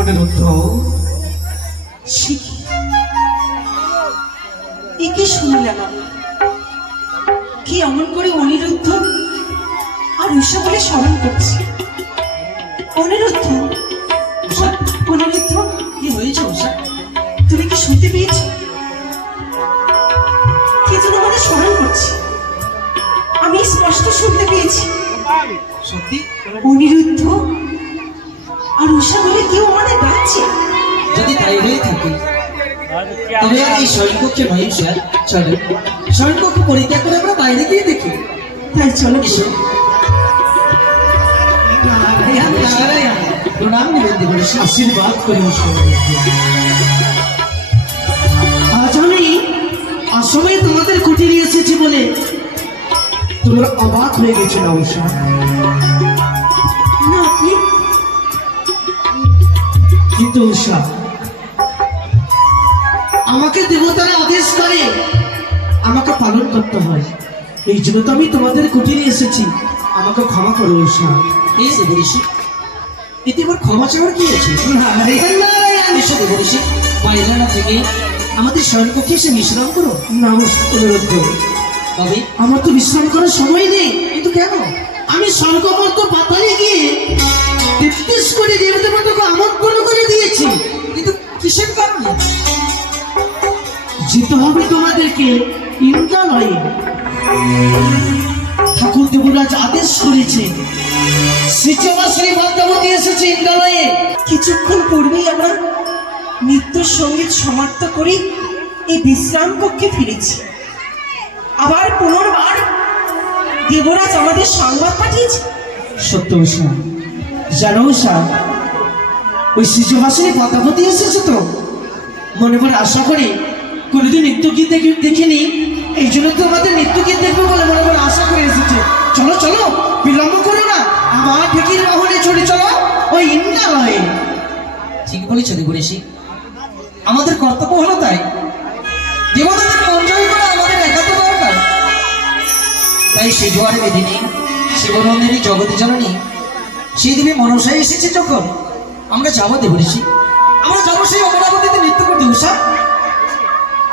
অনিরুদ্ধ, একে শুনলাম আমি, কি এমন করে অনিরুদ্ধ আর উষা বলে স্মরণ করছি। অনিরুদ্ধ, অনিরুদ্ধ, কি হয়েছে উষা? তুমি কি শুনতে পেয়েছ? কি যেন আমাদের স্মরণ করছি, আমি স্পষ্ট শুনতে পেয়েছি। সত্যি? অনিরুদ্ধ আর উষা বলে কেউ আমাদের ডাকছে। যদি তাই হয়ে থাকে তবে আর এই স্বয়ংকক্ষে নয় উষা, চলো স্বয়ংকক্ষ পরিত্যাগ করে আমরা বাইরে গিয়ে দেখি। তাই চলো। এসো। প্রণাম নিবেদন করে আশীর্বাদ করি। আজ আমি আসলে তোমাদের কুটিরে এসেছি বলে তোমরা অবাক হয়ে গেছো না উষা? না, আপনি কিন্তু উষা, আমাকে দেবতারা আদেশ করে আমাকে পালন করতে হয়, এই জন্য তো আমি তোমাদের কুটিরে এসেছি। আমাকে ক্ষমা করো উষা। এই যে বলিসি, এতে আবার ক্ষমা চাওয়ার কি আছে? এসো দেবরিষি, বাইরে না থেকে আমাদের স্বয়ংকক্ষে এসে বিশ্রাম করো। না অনুরোধ, তবে আমার তো বিশ্রাম করার সময় নেই। কিন্তু কেন? আমি স্বর্গবর্ত পাতালে গিয়ে ৩৩ কোটি দেবতাকে আমন্ত্রণ করে দিয়েছি। কিন্তু কিসের কারণে? যেতে হবে তোমাদেরকে ইন্দ্রালয়ে। ঠাকুর দেবরাজ আদেশ করেছে, শ্রী ভদ্রবতী এসেছে ইন্দ্রালয়ে। কিছুক্ষণ পূর্বেই আমরা নৃত্য সঙ্গীত সমাপ্ত করি এই বিশ্রাম কক্ষে ফিরেছি। আবার পুনর্বার দেবরাজ আমাদের সংবাদ পাঠিয়েছে। সত্য উষা, জানো উষা, ওই শ্রীজবাসিনী ভদ্রবতী এসেছে তো, মনে মনে আশা করি কোনোদিন নৃত্যগীত দেখিনি, এই জন্য তো আমাদের নৃত্যগীত দেখবে বলে মনে মনে আশা করে এসেছে। চলো চলো, বিলম্ব করো না, আমার ঢেকির বাহনে চলে চলো ওই ইন্দ্রালয়ে। ঠিক বলেছ দেবরিষি, আমাদের কর্তব্য হলো তাই। দেবতাদের মন জয় করা আমাদের একান্ত দরকার। তাই সে জোয়ারে বেদিনী, শিবনন্দিনী, জগতী জননী, সেই দেবী মনসায় এসেছে যখন, আমরা যাবো দেবরিষি, আমরা যাবো সেই অমরাবতীতে নৃত্য করতে। উষা,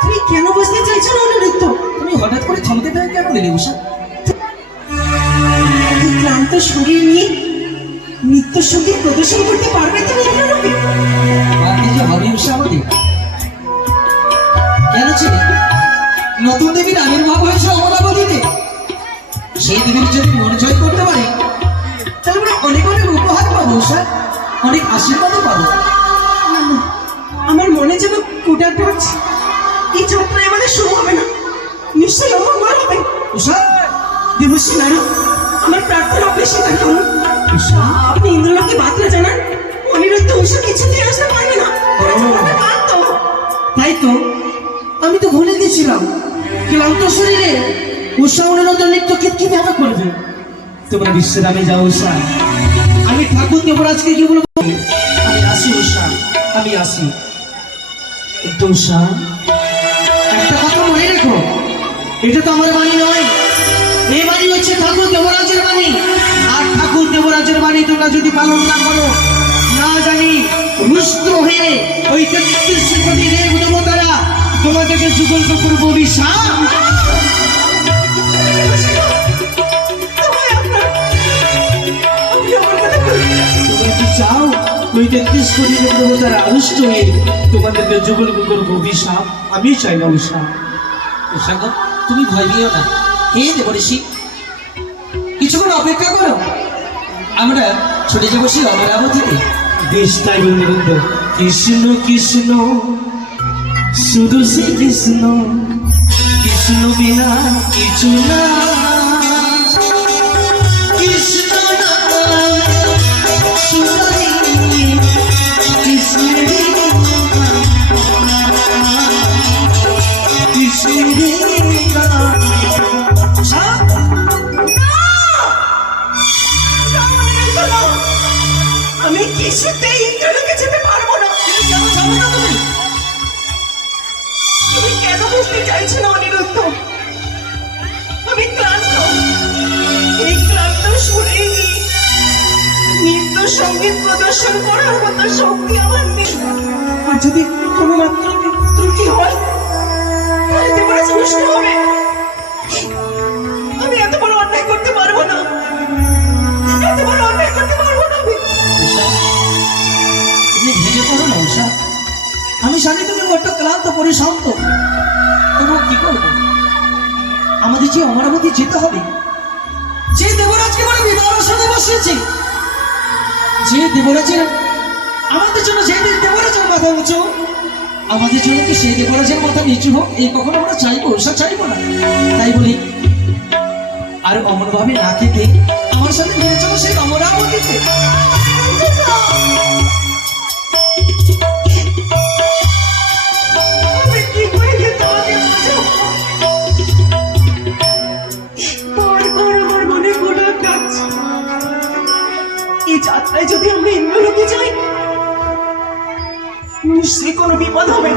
তুমি কেন বুঝতে চাইছো না অনিরুদ্ধ? তুমি হঠাৎ করে থমকে থাকে কেন দিলে উষা? এই ক্লান্ত শরীর নিয়ে নৃত্য সঙ্গীত প্রদর্শন করতে পারবে তুমি ইন্দ্রলোকে? আর কি যে হবে উষা আমাদের? কেন ছিল নতুন দেবীর আবির্ভাব হয়েছে অমরাবতীতে, সেই দেবীর যদি মন জয় করতে পারি তাহলে আমরা অনেক অনেক উপহার পাবো উষা, অনেক আশীর্বাদও পাবো। না, না, আমার মনে যেন কুটার পড়ছে। এই যাত্রায় আমাদের শুরু হবে না, নিশ্চয়ই অমঙ্গল হবে। উষা, দেবশ্রী ম্যাডাম, আমার প্রার্থনা বেশি করুন। আপনি ইন্দ্রলোকে বার্তা জানান, অনিরুদ্ধ উষা কিছুতেই আসতে পারবে না। ক্লান্ত। তাই তো, আমি তো ভুলে গেছিলাম, ক্লান্ত শরীরে উষা অনুরোধন নৃত্যগীত কিভাবে করবে। তোমরা বিশ্রামে যাও উষা, আমি ঠাকুর দেবরাজকে কি বলবো? আমি আসি উষা, আমি আসি। কিন্তু উষা, একটা কথা মনে রেখো, এটা তো আমার বাণী নয়, এই বাণী হচ্ছে ঠাকুর দেবরাজের বাণী। আর ঠাকুর দেবরাজের বাণী তোমরা যদি পালন না করো, না জানি রুষ্ট হয়ে ওই ৩৩ কোটি দেব দেবতারা তোমাদেরকে যুগল করবো অভিশাপ। তোমরা কি চাও ওই ৩৩ কোটি দেব দেবতারা রুষ্ট হয়ে তোমাদেরকে যুগল করবো অভিশাপ? আমি চাই না উষা। উষা গো, তুমি ভয় দিও না। হে দেবরিষি, কিছুক্ষণ অপেক্ষা করো, আমরা ছুটে যাবো সেই অমরাবতীতে। বেশ তাই বন্ধু, কৃষ্ণ কৃষ্ণ শুধু শ্রী কৃষ্ণ, কৃষ্ণ বিনা কিছু না, কৃষ্ণ আমি কিছুতেই ইন্দ্রলোকে যেতে পারবো না। তুমি কেন বুঝতে চাইছো না অনিরুদ্ধ? আমি ক্লান্ত, এই ক্লান্ত শরীর নিয়ে নৃত্য সঙ্গীত প্রদর্শন করার মতো শক্তি আমার নেই। আর যদি কোনো মাত্র ত্রুটি হয় তাহলে দেবরাজ নষ্ট হবে। আমি এত বড় অন্যায় করতে পারবো না, এত বড় অন্যায় করতে পারবো না আমি। উষা, তুমি ভেঙে পড়ো না উষা। আমি জানি তুমি বড্ড ক্লান্ত পরিশ্রান্ত, তবুও কি করবো? আমাদের যে অমরাবতী যেতে হবে। যে দেবরাজকে বলে বিবাহ সাথে বসিয়েছে, যে দেবরাজের আমাদের জন্য যে দেবরাজের মাথা উঁচু, আমাদের জন্য কি সেই দেবরাজের মাথা নিচু হোক এই কখনো আমরা চাইবো? উষা, চাইবো না। তাই বলি আর অমরভাবে না খেতে আমার সাথে নিয়ে চলো সেই অমরাবতীতে। আমি কি করে যে তোমাকে বোঝাবো? বারবার আমার মনে গোটা কাজ, এই যাত্রায় যদি আমরা ইন্দ্রলোকে যাই নিশ্চয়ই কোনো বিপদ হবে।